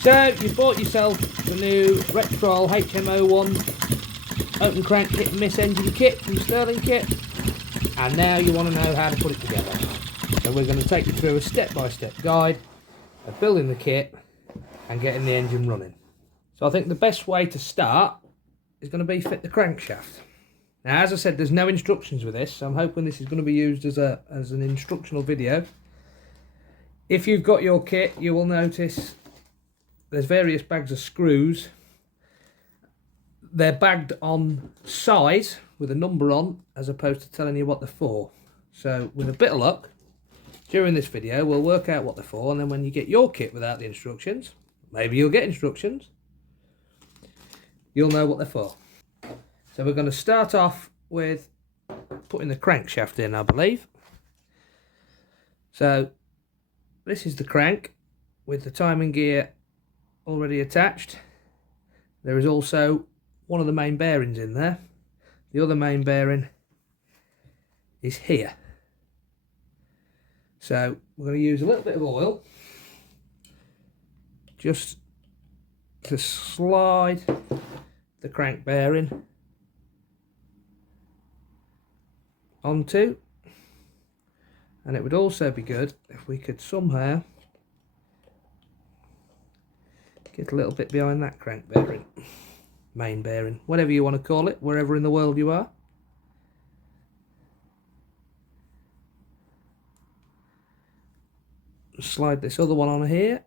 So you bought yourself the new Retrol HM-01 open crank hit and miss engine kit from stirlingkit, and now you want to know how to put it together. So we're going to take you through a step-by-step guide of building the kit and getting the engine running. So I think the best way to start is going to be fit the crankshaft. Now, as I said, there's no instructions with this, so I'm hoping this is going to be used as an instructional video. If you've got your kit, you will notice there's various bags of screws. They're bagged on size with a number on, as opposed to telling you what they're for. So with a bit of luck, during this video we'll work out what they're for, and then when you get your kit without the instructions, maybe you'll get instructions, you'll know what they're for. So we're going to start off with putting the crankshaft in, I believe. So this is the crank with the timing gear already attached. There is also one of the main bearings in there. The other main bearing is here. So we're going to use a little bit of oil just to slide the crank bearing onto, and it would also be good if we could somehow get a little bit behind that crank bearing, main bearing, whatever you want to call it, wherever in the world you are. Slide this other one on here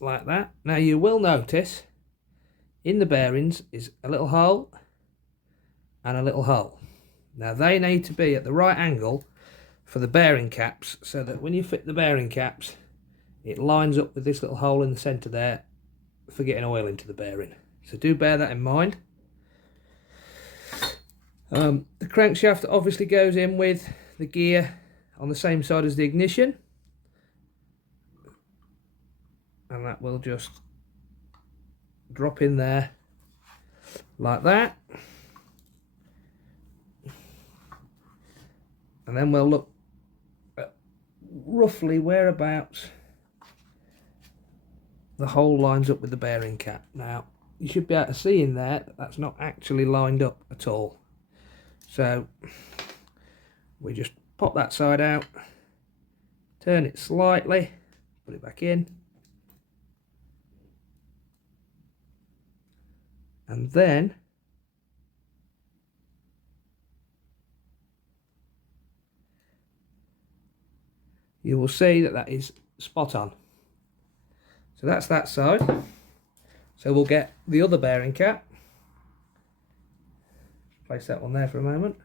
like that. Now you will notice in the bearings is a little hole and a little hole. Now they need to be at the right angle for the bearing caps, so that when you fit the bearing caps it lines up with this little hole in the centre there for getting oil into the bearing. So do bear that in mind. The crankshaft obviously goes in with the gear on the same side as the ignition, and that will just drop in there like that. And then we'll look at roughly whereabouts the hole lines up with the bearing cap. Now you should be able to see in there that that's not actually lined up at all. So we just pop that side out, turn it slightly, put it back in, and then you will see that that is spot on. So that's that side. So we'll get the other bearing cap. Place that one there for a moment.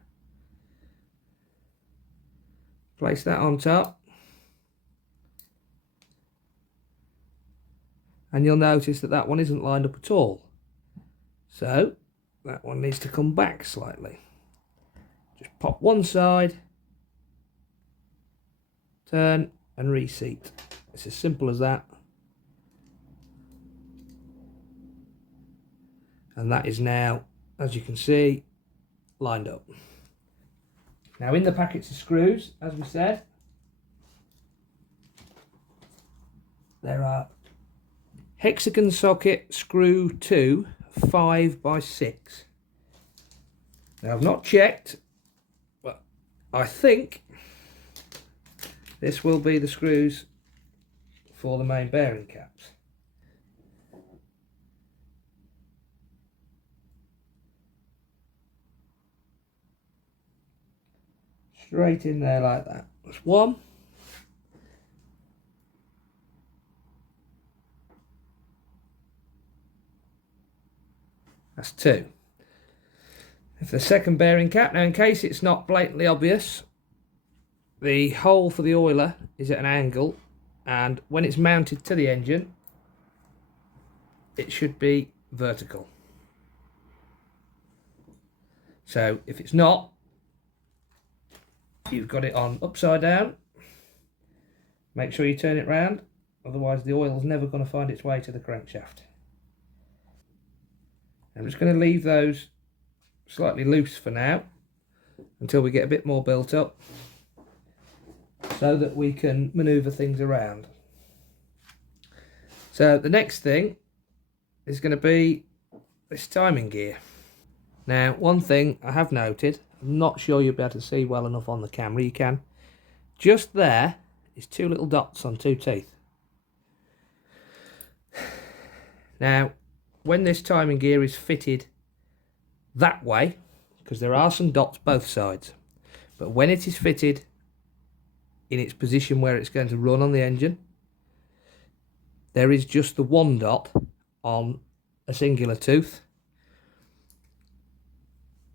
Place that on top. And you'll notice that that one isn't lined up at all. So that one needs to come back slightly. Just pop one side, turn and reseat. It's as simple as that. And that is now, as you can see, lined up. Now in the packets of screws, as we said, there are hexagon socket screw 2 5x6. Now I've not checked, but I think this will be the screws for the main bearing caps. Straight in there like that. That's one. That's two. If the second bearing cap, now in case it's not blatantly obvious, the hole for the oiler is at an angle, and when it's mounted to the engine it should be vertical. So if it's not, you've got it on upside down. Make sure you turn it round, otherwise the oil's never going to find its way to the crankshaft. I'm just going to leave those slightly loose for now until we get a bit more built up, so that we can manoeuvre things around. So the next thing is going to be this timing gear. Now, one thing I have noted, I'm not sure you'll be able to see well enough on the camera, you can. Just there is two little dots on two teeth. Now, when this timing gear is fitted that way, because there are some dots both sides, but when it is fitted in its position where it's going to run on the engine, there is just the one dot on a singular tooth.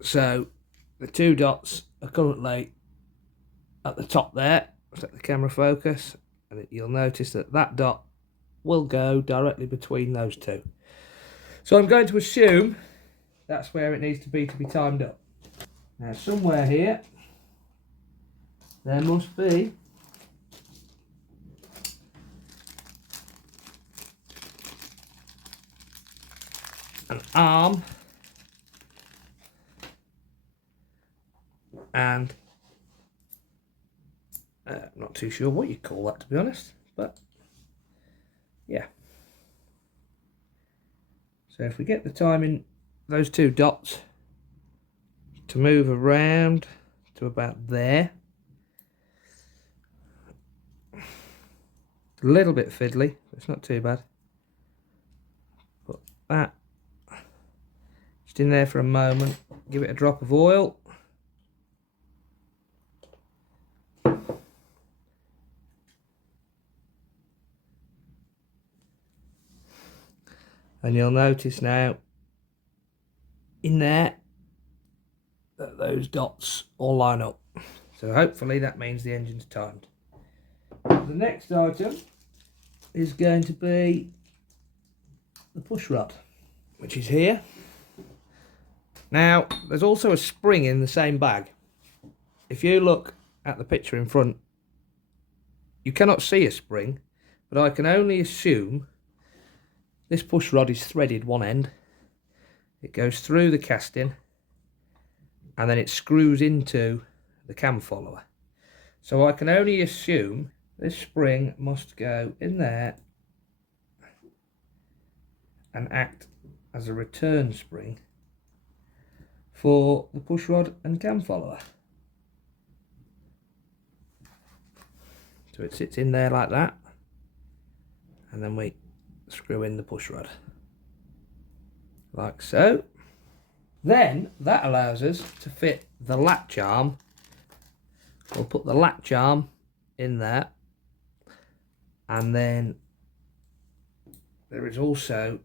So the two dots are currently at the top there. Let's let the camera focus, and you'll notice that that dot will go directly between those two. So I'm going to assume that's where it needs to be timed up. Now somewhere here there must be an arm and I'm not too sure what you call that, to be honest, but yeah. So if we get the timing, those two dots to move around to about there. A little bit fiddly, but it's not too bad. Put that just in there for a moment, give it a drop of oil. And you'll notice now in there that those dots all line up. So hopefully that means the engine's timed. The next item is going to be the push rod, which is here. Now there's also a spring in the same bag. If you look at the picture in front, you cannot see a spring, but I can only assume this push rod is threaded one end. It goes through the casting and then it screws into the cam follower. So I can only assume this spring must go in there and act as a return spring for the push rod and cam follower. So it sits in there like that, and then we screw in the push rod like so. Then that allows us to fit the latch arm. We'll put the latch arm in there, and then there is also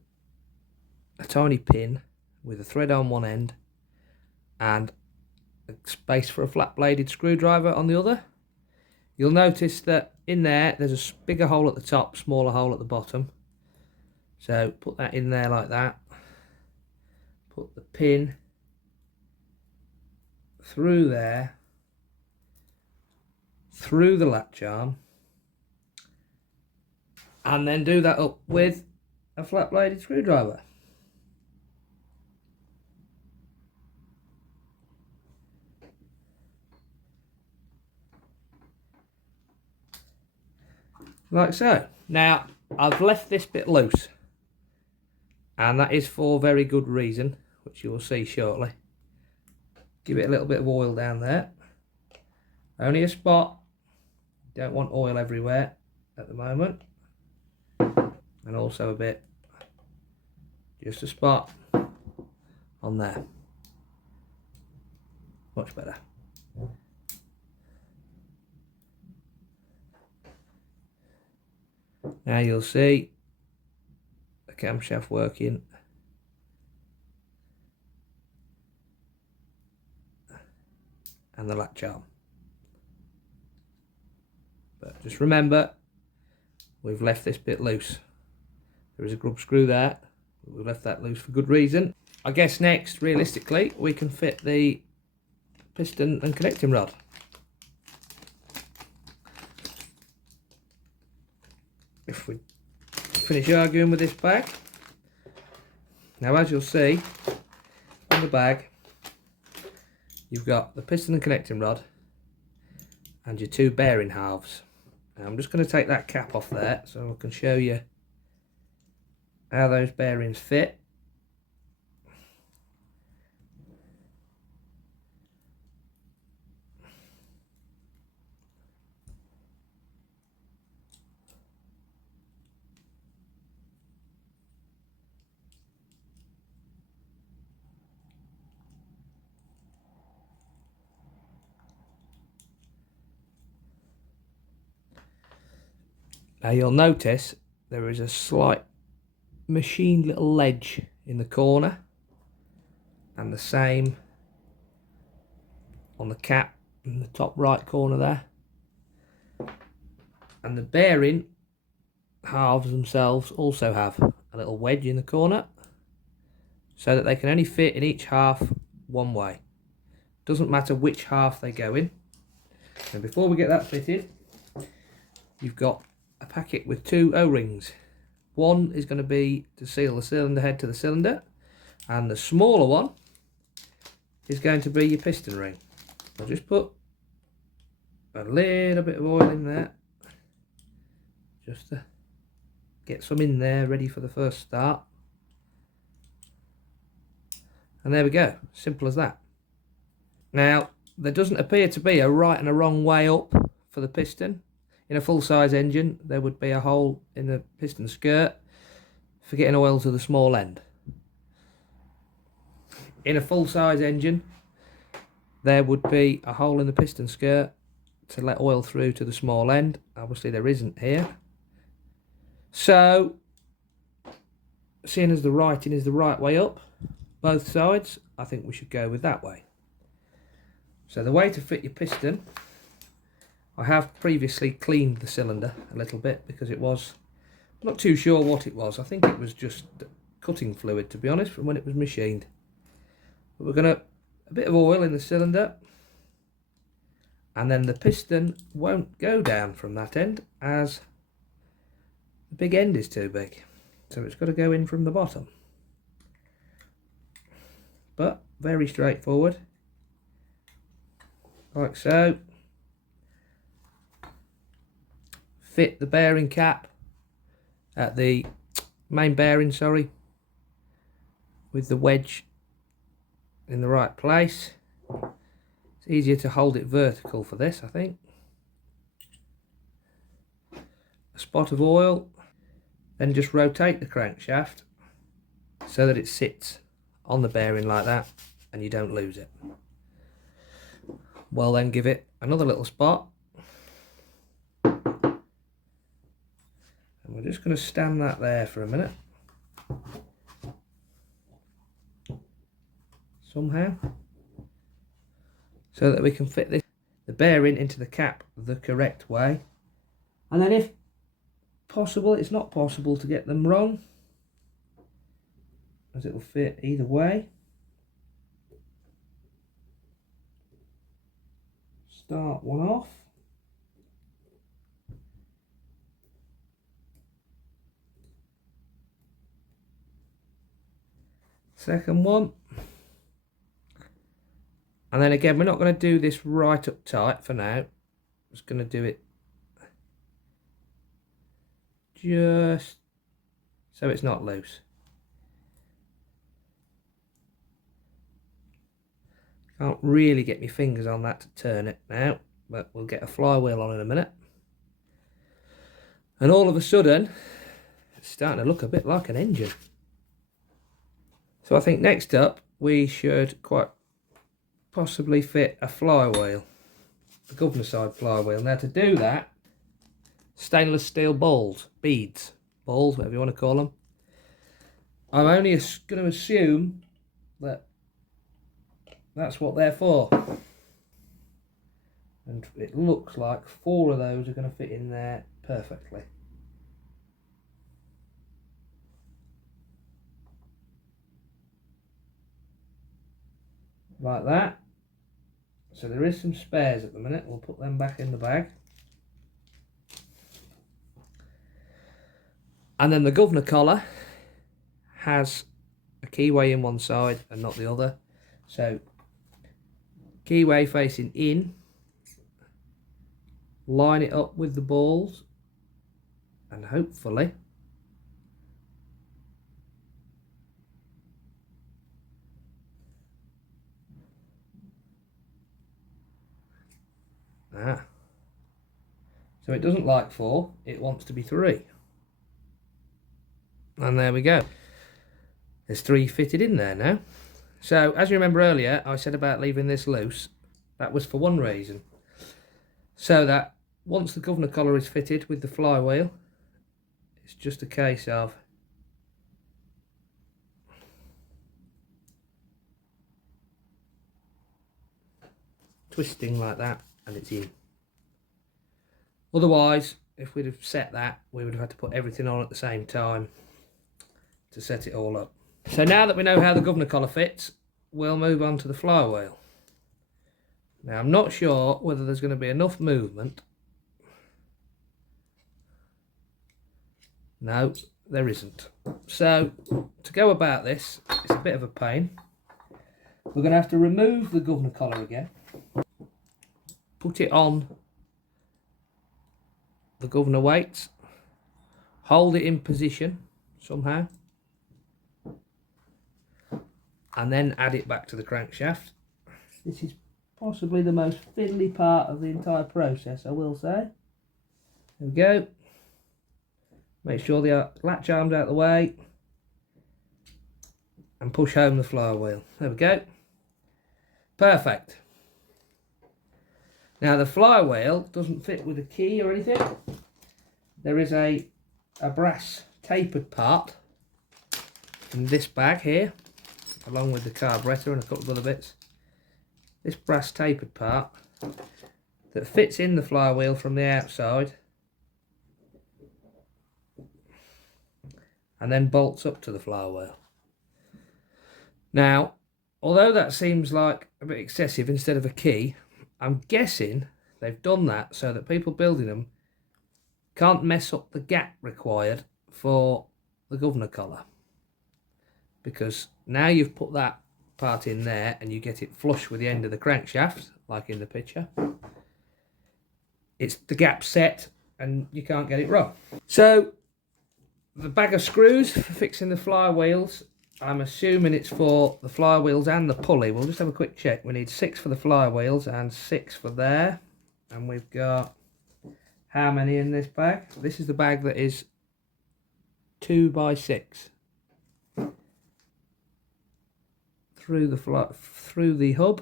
a tiny pin with a thread on one end and a space for a flat bladed screwdriver on the other. You'll notice that in there there's a bigger hole at the top, smaller hole at the bottom. So put that in there like that. Put the pin through there, through the latch arm, and then do that up with a flat bladed screwdriver. Like so. Now I've left this bit loose, and that is for very good reason, which you will see shortly. Give it a little bit of oil down there, only a spot, don't want oil everywhere at the moment, and also a bit, just a spot on there, much better. Now you'll see the camshaft working and the latch arm. But just remember, we've left this bit loose. There is a grub screw there, but we've left that loose for good reason. I guess next, realistically, we can fit the piston and connecting rod. If we finish arguing with this bag. Now, as you'll see on the bag, you've got the piston and connecting rod and your two bearing halves. Now, I'm just going to take that cap off there so I can show you how those bearings fit. Now you'll notice there is a slight machined little ledge in the corner, and the same on the cap in the top right corner there. And the bearing halves themselves also have a little wedge in the corner, so that they can only fit in each half one way. Doesn't matter which half they go in. And before we get that fitted, you've got a packet with 2 O-rings. One is going to be to seal the cylinder head to the cylinder, and the smaller one is going to be your piston ring. I'll just put a little bit of oil in there, just to get some in there ready for the first start. And there we go, simple as that. Now, there doesn't appear to be a right and a wrong way up for the piston. In a full-size engine, there would be a hole in the piston skirt for getting oil to the small end. In a full-size engine, there would be a hole in the piston skirt to let oil through to the small end. Obviously, there isn't here. So, seeing as the writing is the right way up, both sides, I think we should go with that way. So the way to fit your piston, I have previously cleaned the cylinder a little bit because it was, I'm not too sure what it was. I think it was just cutting fluid, to be honest, from when it was machined. But we're going to, a bit of oil in the cylinder, and then the piston won't go down from that end as the big end is too big. So it's got to go in from the bottom. But very straightforward, like so. Fit the bearing cap at the main bearing, sorry, with the wedge in the right place. It's easier to hold it vertical for this, I think. A spot of oil, then just rotate the crankshaft so that it sits on the bearing like that and you don't lose it. Well, then give it another little spot. And we're just going to stand that there for a minute. Somehow. So that we can fit the bearing into the cap the correct way. And then if possible, it's not possible to get them wrong, as it will fit either way. Start one off. Second one. And then again, we're not going to do this right up tight for now. I'm just going to do it just so it's not loose. Can't really get my fingers on that to turn it now, but we'll get a flywheel on in a minute. And all of a sudden, it's starting to look a bit like an engine. So I think next up, we should quite possibly fit a flywheel, the governor side flywheel. Now to do that, stainless steel balls, beads, balls, whatever you want to call them. I'm only going to assume that that's what they're for. And it looks like 4 of those are going to fit in there perfectly. Like that. So there is some spares at the minute. We'll put them back in the bag. And then the governor collar has a keyway in one side and not the other. So keyway facing in, line it up with the balls, and hopefully So it doesn't like 4, it wants to be 3. And there we go. There's 3 fitted in there now. So as you remember earlier, I said about leaving this loose. That was for one reason. So that once the governor collar is fitted with the flywheel, it's just a case of twisting like that and it's in. Otherwise, if we'd have set that, we would have had to put everything on at the same time to set it all up. So now that we know how the governor collar fits, we'll move on to the flywheel. Now I'm not sure whether there's going to be enough movement. No, there isn't. So to go about this, it's a bit of a pain. We're going to have to remove the governor collar again, put it on the governor weights, hold it in position somehow, and then add it back to the crankshaft. This is possibly the most fiddly part of the entire process, I will say. There we go. Make sure the latch arm's out of the way and push home the flywheel. There we go. Perfect. Now the flywheel doesn't fit with a key or anything. There is a brass tapered part in this bag here, along with the carburettor and a couple of other bits. This brass tapered part that fits in the flywheel from the outside and then bolts up to the flywheel. Now, although that seems like a bit excessive instead of a key, I'm guessing they've done that so that people building them can't mess up the gap required for the governor collar. Because now you've put that part in there and you get it flush with the end of the crankshaft, like in the picture, it's the gap set and you can't get it wrong. So the bag of screws for fixing the flywheels, I'm assuming it's for the flywheels and the pulley. We'll just have a quick check. We need 6 for the flywheels and 6 for there. And we've got how many in this bag? This is the bag that is 2 by 6. Through the hub.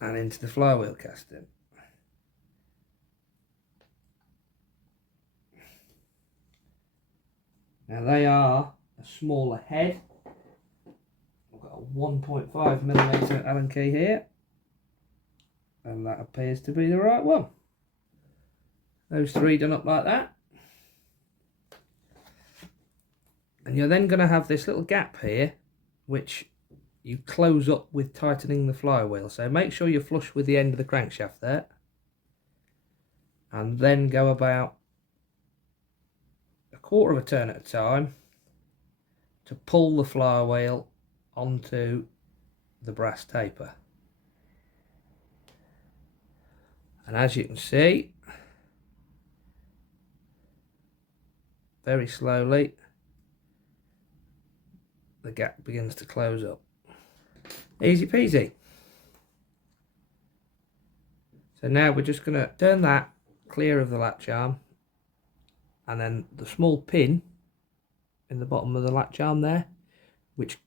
And into the flywheel casting. Now they are a smaller head. I've got a 1.5mm Allen key here, and that appears to be the right one. Those 3 done up like that. And you're then going to have this little gap here, which you close up with tightening the flywheel. So make sure you're flush with the end of the crankshaft there. And then go about 1/4 of a turn at a time to pull the flywheel onto the brass taper. And as you can see, very slowly the gap begins to close up. Easy peasy. So now we're just going to turn that clear of the latch arm, and then the small pin in the bottom of the latch arm there, which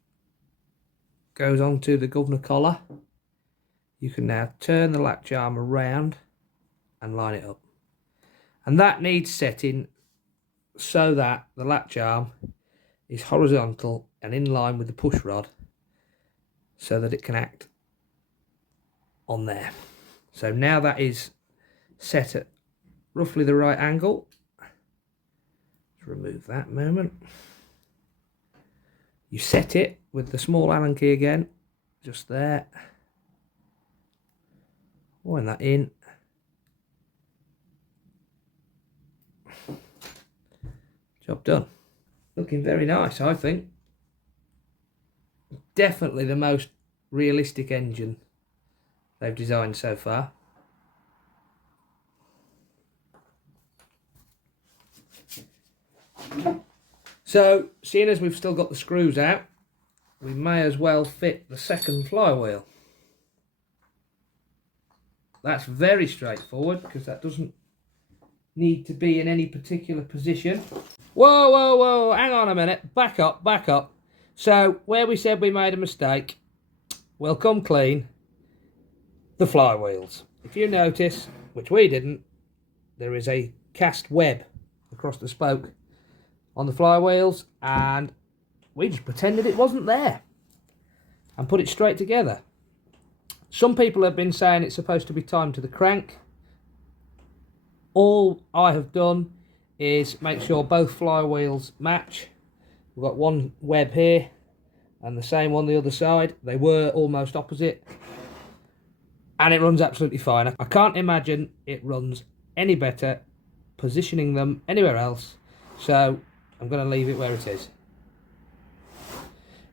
goes onto the governor collar, you can now turn the latch arm around and line it up. And that needs setting so that the latch arm is horizontal and in line with the push rod, so that it can act on there. So now that is set at roughly the right angle. Let's remove that a moment. You set it with the small Allen key again, just there. Wind that in. Job done. Looking very nice, I think. Definitely the most realistic engine they've designed so far. So, seeing as we've still got the screws out, we may as well fit the second flywheel. That's very straightforward because that doesn't need to be in any particular position. Whoa, whoa, whoa, hang on a minute. Back up, back up. So, where we said we made a mistake, we'll come clean. The flywheels. If you notice, which we didn't, there is a cast web across the spoke on the flywheels, and we just pretended it wasn't there and put it straight together. Some people have been saying it's supposed to be timed to the crank. All I have done is make sure both flywheels match. We've got one web here and the same on the other side. They were almost opposite, and it runs absolutely fine. I can't imagine it runs any better positioning them anywhere else, so I'm going to leave it where it is.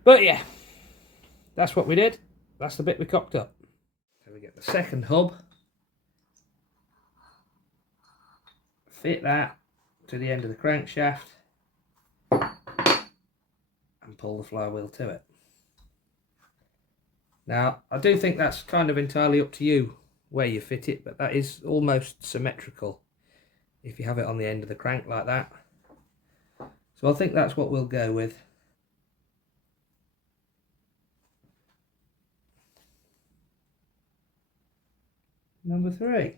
But yeah, that's what we did. That's the bit we cocked up. So we get the second hub, fit that to the end of the crankshaft, and pull the flywheel to it. Now, I do think that's kind of entirely up to you where you fit it, but that is almost symmetrical if you have it on the end of the crank like that. So I think that's what we'll go with. Number 3.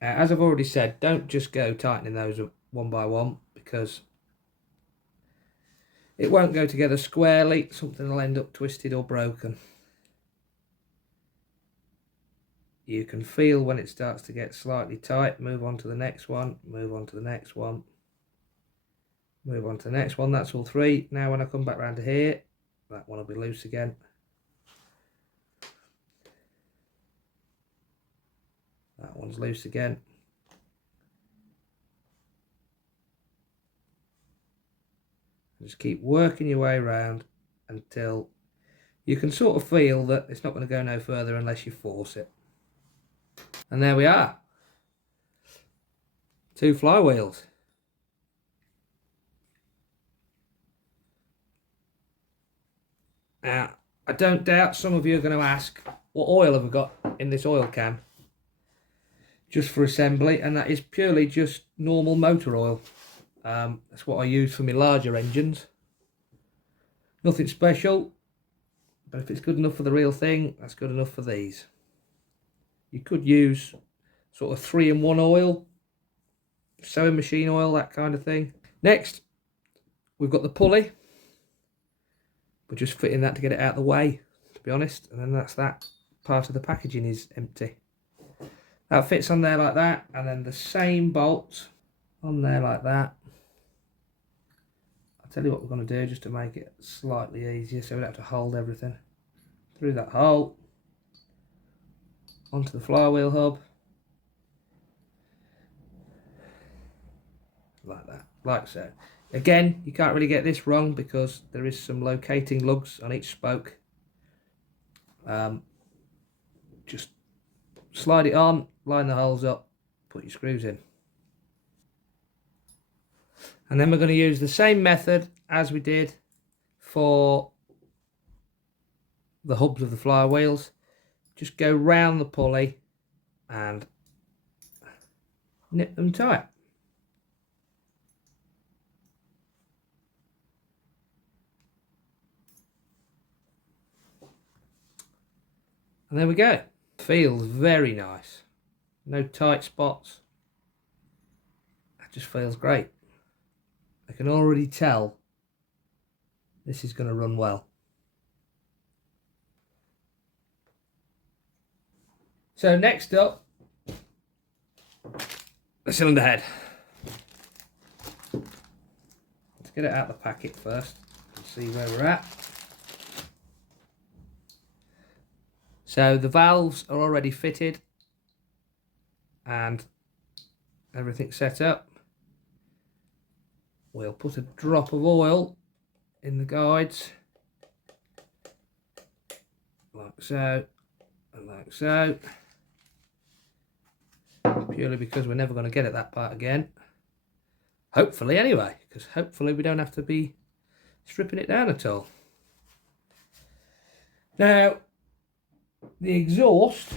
As I've already said, don't just go tightening those one by one, because it won't go together squarely. Something will end up twisted or broken. You can feel when it starts to get slightly tight. Move on to the next one, move on to the next one, move on to the next one. That's all 3. Now when I come back round to here, that one will be loose again. That one's loose again. Just keep working your way around until you can sort of feel that it's not going to go no further unless you force it. And there we are. 2 flywheels. Now, I don't doubt some of you are going to ask, what oil have we got in this oil can? Just for assembly, and that is purely just normal motor oil. That's what I use for my larger engines. Nothing special, but if it's good enough for the real thing, that's good enough for these. You could use sort of 3-in-1 oil, sewing machine oil, that kind of thing. Next, we've got the pulley. We're just fitting that to get it out of the way, to be honest, and then that's that. Part of the packaging is empty. That fits on there like that, and then the same bolt on there like that. I'll tell you what we're going to do just to make it slightly easier so we don't have to hold everything. Through that hole, onto the flywheel hub, like that, like so. Again, you can't really get this wrong because there is some locating lugs on each spoke. Just slide it on, line the holes up, put your screws in. And then we're going to use the same method as we did for the hubs of the flywheels. Just go round the pulley and nip them tight. And there we go. Feels very nice. No tight spots. That just feels great. I can already tell this is going to run well. So next up, the cylinder head. Let's get it out of the packet first and see where we're at. So the valves are already fitted and everything's set up. We'll put a drop of oil in the guides, like so, and like so, purely because we're never going to get at that part again. Hopefully anyway, because hopefully we don't have to be stripping it down at all. Now, the exhaust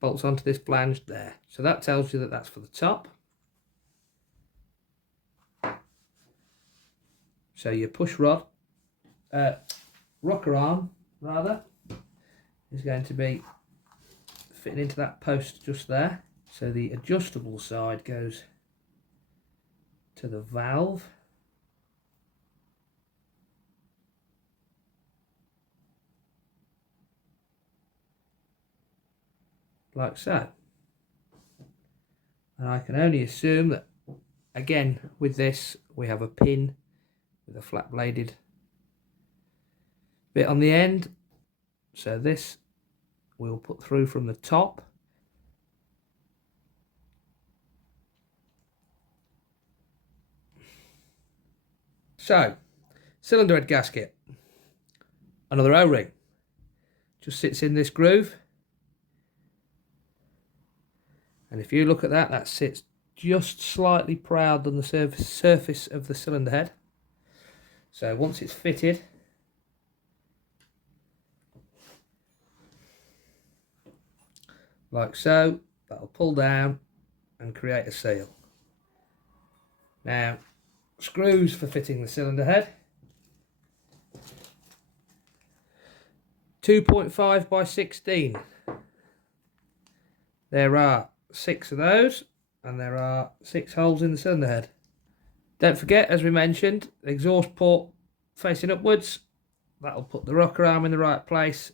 bolts onto this flange there. So that tells you that that's for the top. So your push rod, rocker arm rather, is going to be fitting into that post just there. So the adjustable side goes to the valve. Like so. And I can only assume that, again, with this, we have a pin with a flat bladed bit on the end. So this we'll put through from the top. So, cylinder head gasket, another O-ring, just sits in this groove. And if you look at that, that sits just slightly proud than the surface of the cylinder head. So once it's fitted, like so, that'll pull down and create a seal. Now, screws for fitting the cylinder head. 2.5 by 16. There are 6 of those, and there are 6 holes in the cylinder head. Don't forget, as we mentioned, the exhaust port facing upwards. That'll put the rocker arm in the right place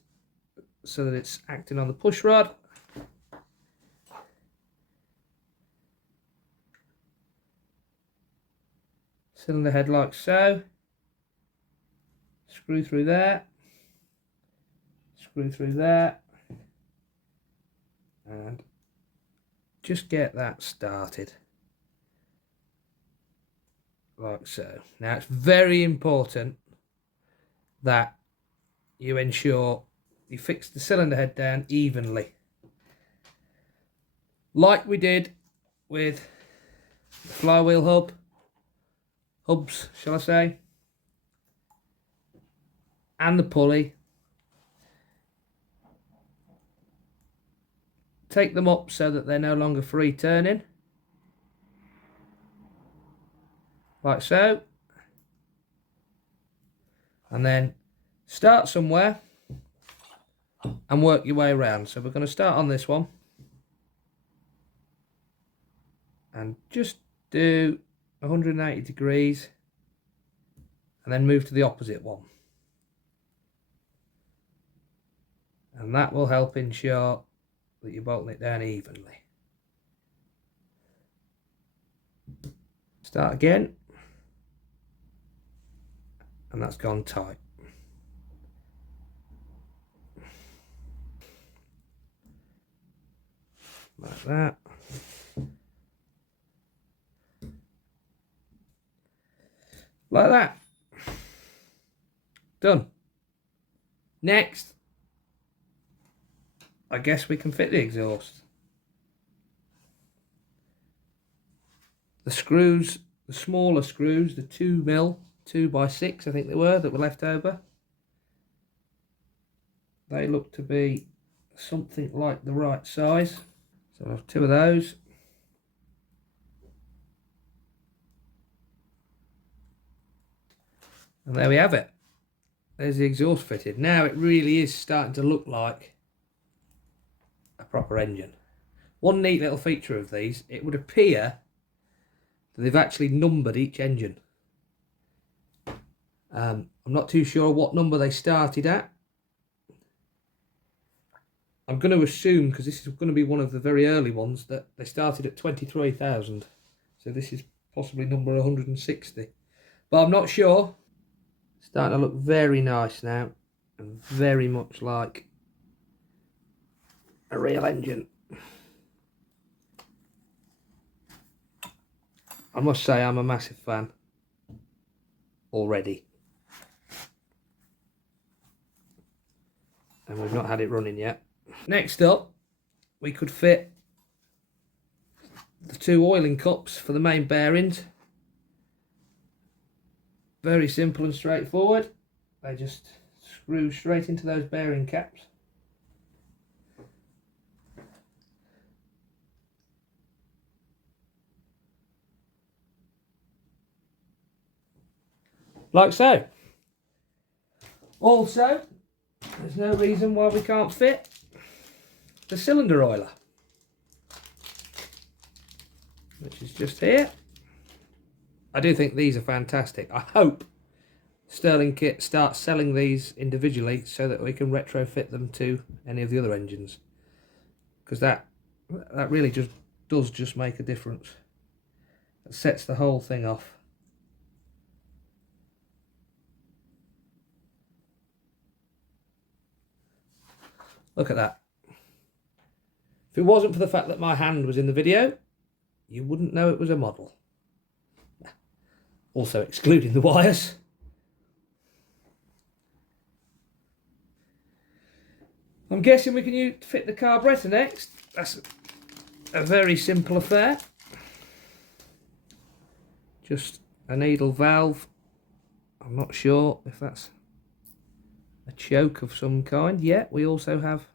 so that it's acting on the push rod. Cylinder head like so. Screw through there. Screw through there. And just get that started. Like so. Now it's very important that you ensure you fix the cylinder head down evenly. Like we did with the flywheel hubs, shall I say, and the pulley. Take them up so that they're no longer free turning, like so, and then start somewhere and work your way around. So we're going to start on this one and just do 180 degrees and then move to the opposite one, and that will help ensure that you're bolting it down evenly. Start again, and that's gone tight. Like that. Like that. Done. Next, I guess we can fit the exhaust. The screws, the smaller screws, the 2mm, 2x6 I think they were, that were left over, they look to be something like the right size. So I have 2 of those. And there we have it. There's the exhaust fitted. Now it really is starting to look like a proper engine. One neat little feature of these, it would appear that they've actually numbered each engine. I'm not too sure what number they started at. I'm going to assume, because this is going to be one of the very early ones, that they started at 23,000. So this is possibly number 160. But I'm not sure. Starting to look very nice now, and very much like a real engine. I must say I'm a massive fan already. And we've not had it running yet. Next up, we could fit the two oiling cups for the main bearings. Very simple and straightforward. They just screw straight into those bearing caps. Like so. Also, there's no reason why we can't fit the cylinder oiler, which is just here. I do think these are fantastic. I hope Stirlingkit starts selling these individually so that we can retrofit them to any of the other engines, because that really does make a difference. It sets the whole thing off. Look at that. If it wasn't for the fact that my hand was in the video, you wouldn't know it was a model. Also excluding the wires. I'm guessing we can fit the carburetor next. That's a very simple affair. Just a needle valve. I'm not sure if that's a choke of some kind. Yeah, we also have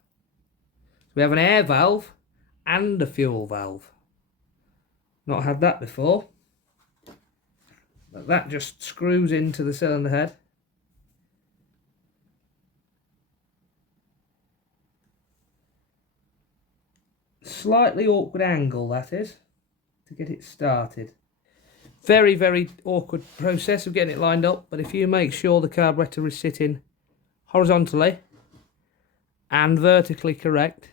an air valve and a fuel valve. Not had that before. But that just screws into the cylinder head. Slightly awkward angle, that is, to get it started. Very, very awkward process of getting it lined up, but if you make sure the carburetor is sitting horizontally and vertically correct,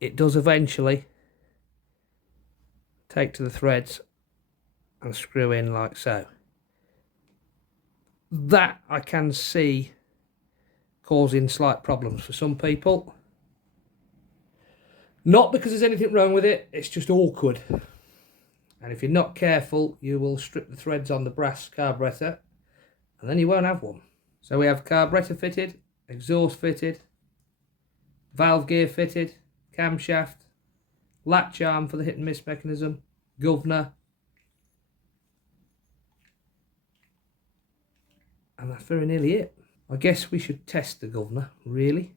it does eventually take to the threads and screw in like so. That I can see causing slight problems for some people. Not because there's anything wrong with it, it's just awkward. And if you're not careful, you will strip the threads on the brass carburetor and then you won't have one. So we have carburetor fitted, exhaust fitted, valve gear fitted, camshaft, latch arm for the hit and miss mechanism, governor, and that's very nearly it. I guess we should test the governor, really.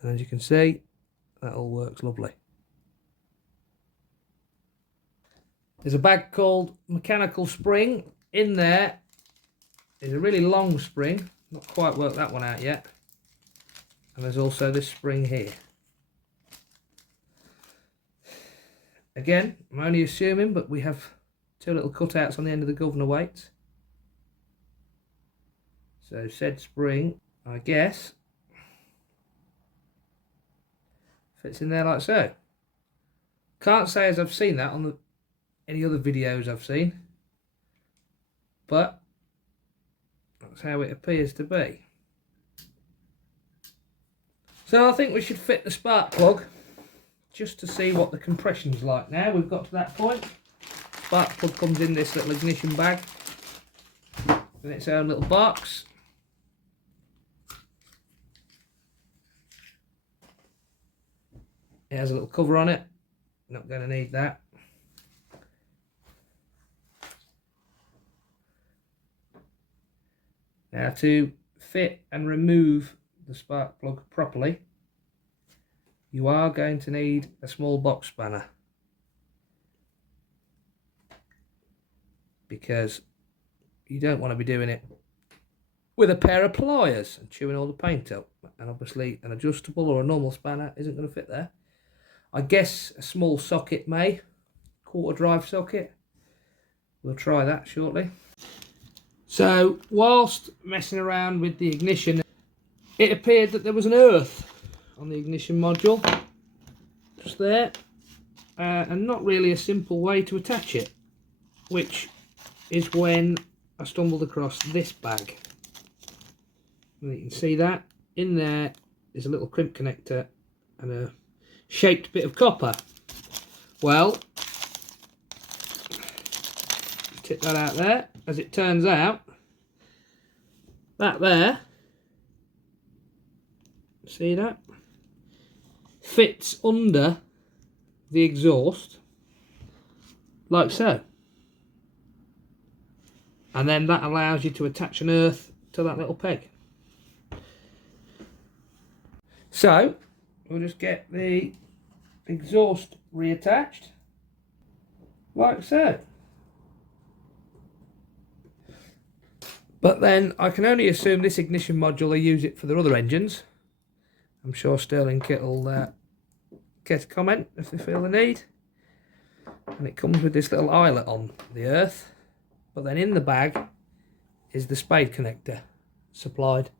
And as you can see, that all works lovely. There's a bag called mechanical spring. In there is a really long spring. Not quite worked that one out yet. And there's also this spring here. Again, I'm only assuming, but we have two little cutouts on the end of the governor weights. So said spring, I guess, fits in there like so. Can't say as I've seen that on any other videos I've seen, but that's how it appears to be. So I think we should fit the spark plug just to see what the compression's like. Now we've got to that point. Spark plug comes in this little ignition bag in its own little box. It has a little cover on it. Not going to need that. Now to fit and remove the spark plug properly, you are going to need a small box spanner, because you don't want to be doing it with a pair of pliers and chewing all the paint up, and obviously an adjustable or a normal spanner isn't going to fit there. I guess a small socket may, quarter drive socket. We'll try that shortly. So whilst messing around with the ignition, it appeared that there was an earth on the ignition module, just there, and not really a simple way to attach it, which is when I stumbled across this bag. And you can see that in there is a little crimp connector and a shaped bit of copper. Well, tip that out there. As it turns out, that there, see that, fits under the exhaust like so, and then that allows you to attach an earth to that little peg. So we'll just get the exhaust reattached like so. But then I can only assume this ignition module, they use it for their other engines. I'm sure Stirlingkit will get a comment if they feel the need. And it comes with this little eyelet on the earth. But then in the bag is the spade connector supplied.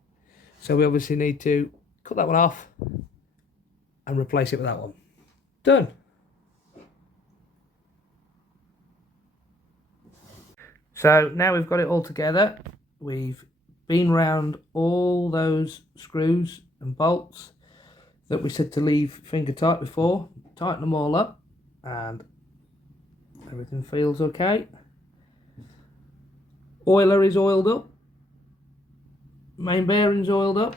So we obviously need to cut that one off and replace it with that one. Done. So now we've got it all together. We've been round all those screws and bolts that we said to leave finger tight before. Tighten them all up and everything feels okay. Oiler is oiled up. Main bearing's oiled up.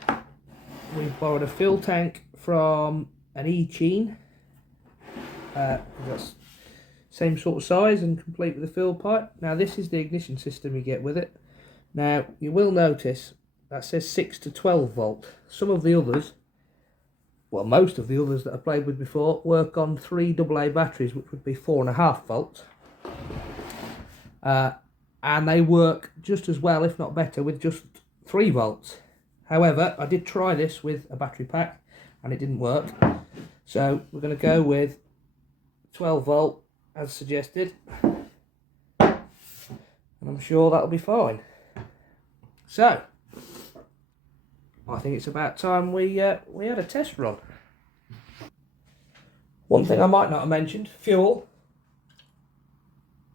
We've borrowed a fuel tank from an E-Cheen. That's same sort of size and complete with the fill pipe. Now this is the ignition system you get with it. Now you will notice that says 6 to 12 volt. Some of the others, well most of the others that I played with before, work on 3 AA batteries, which would be 4.5 volts. And they work just as well, if not better, with just 3 volts. However, I did try this with a battery pack and it didn't work. So we're going to go with 12 volt as suggested. And I'm sure that'll be fine. So, I think it's about time we had a test run. One thing I might not have mentioned, fuel.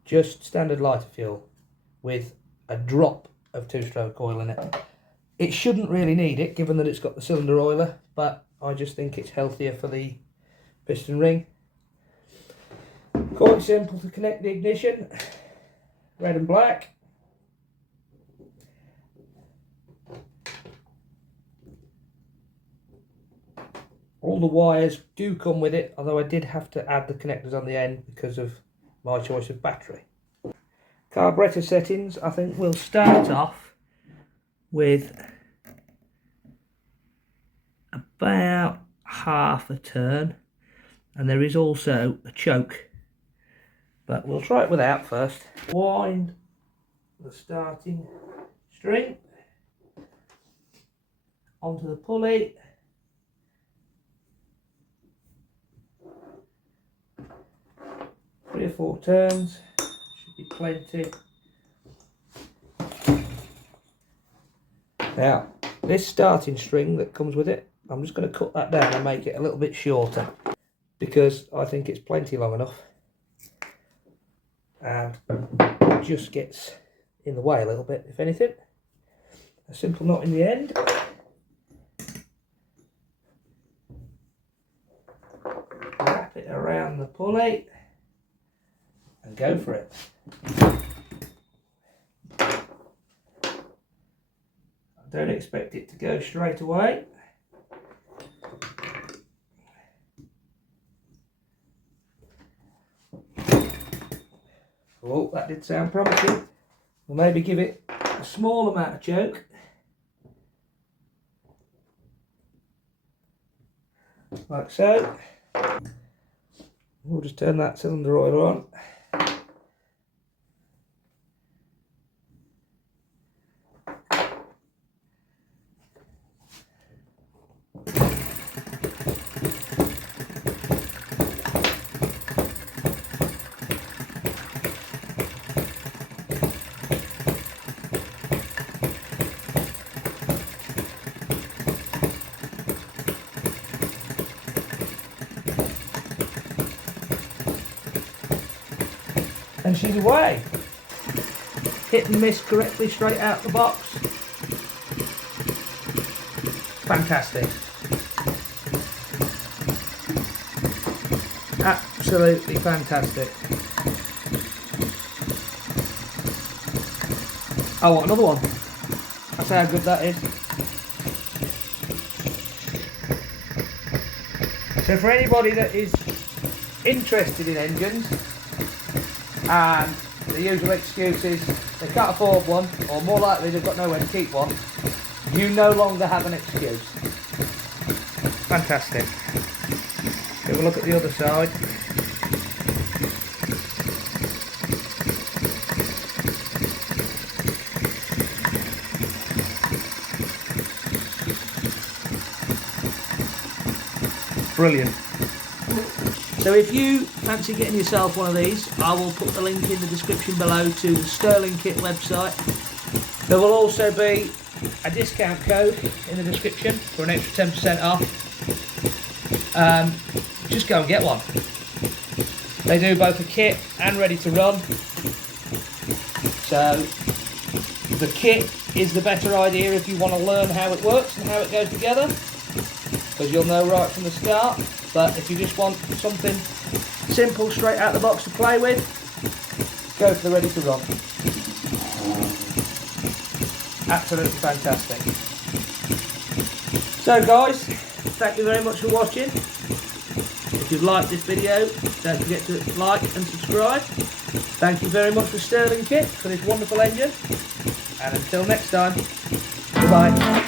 Just standard lighter fuel with a drop of 2-stroke oil in it. It shouldn't really need it given that it's got the cylinder oiler, but I just think it's healthier for the piston ring. Quite simple to connect the ignition, red and black. All the wires do come with it, although I did have to add the connectors on the end because of my choice of battery. Carburetor settings, I think we'll start off with about half a turn, and there is also a choke, but we'll try it without first. Wind the starting string onto the pulley. Three or 4 turns, should be plenty. Now, this starting string that comes with it, I'm just going to cut that down and make it a little bit shorter because I think it's plenty long enough and it just gets in the way a little bit, if anything. A simple knot in the end. Wrap it around the pulley and go for it. I don't expect it to go straight away. Oh, that did sound promising. We'll maybe give it a small amount of choke. Like so. We'll just turn that cylinder oiler on. And she's away. Hit and miss correctly straight out the box. Fantastic. Absolutely fantastic. I want another one. That's how good that is. So for anybody that is interested in engines and the usual excuse is they can't afford one, or more likely they've got nowhere to keep one, you no longer have an excuse. Fantastic. Have a look at the other side. Brilliant. So if you fancy getting yourself one of these, I will put the link in the description below to the stirlingkit website. There will also be a discount code in the description for an extra 10% off. Just go and get one. They do both a kit and ready to run. So the kit is the better idea if you want to learn how it works and how it goes together, because you'll know right from the start. But if you just want something simple straight out the box to play with, go for the ready to run. Absolutely fantastic. So guys, thank you very much for watching. If you've liked this video, don't forget to like and subscribe. Thank you very much for stirlingkit for this wonderful engine, and until next time, goodbye.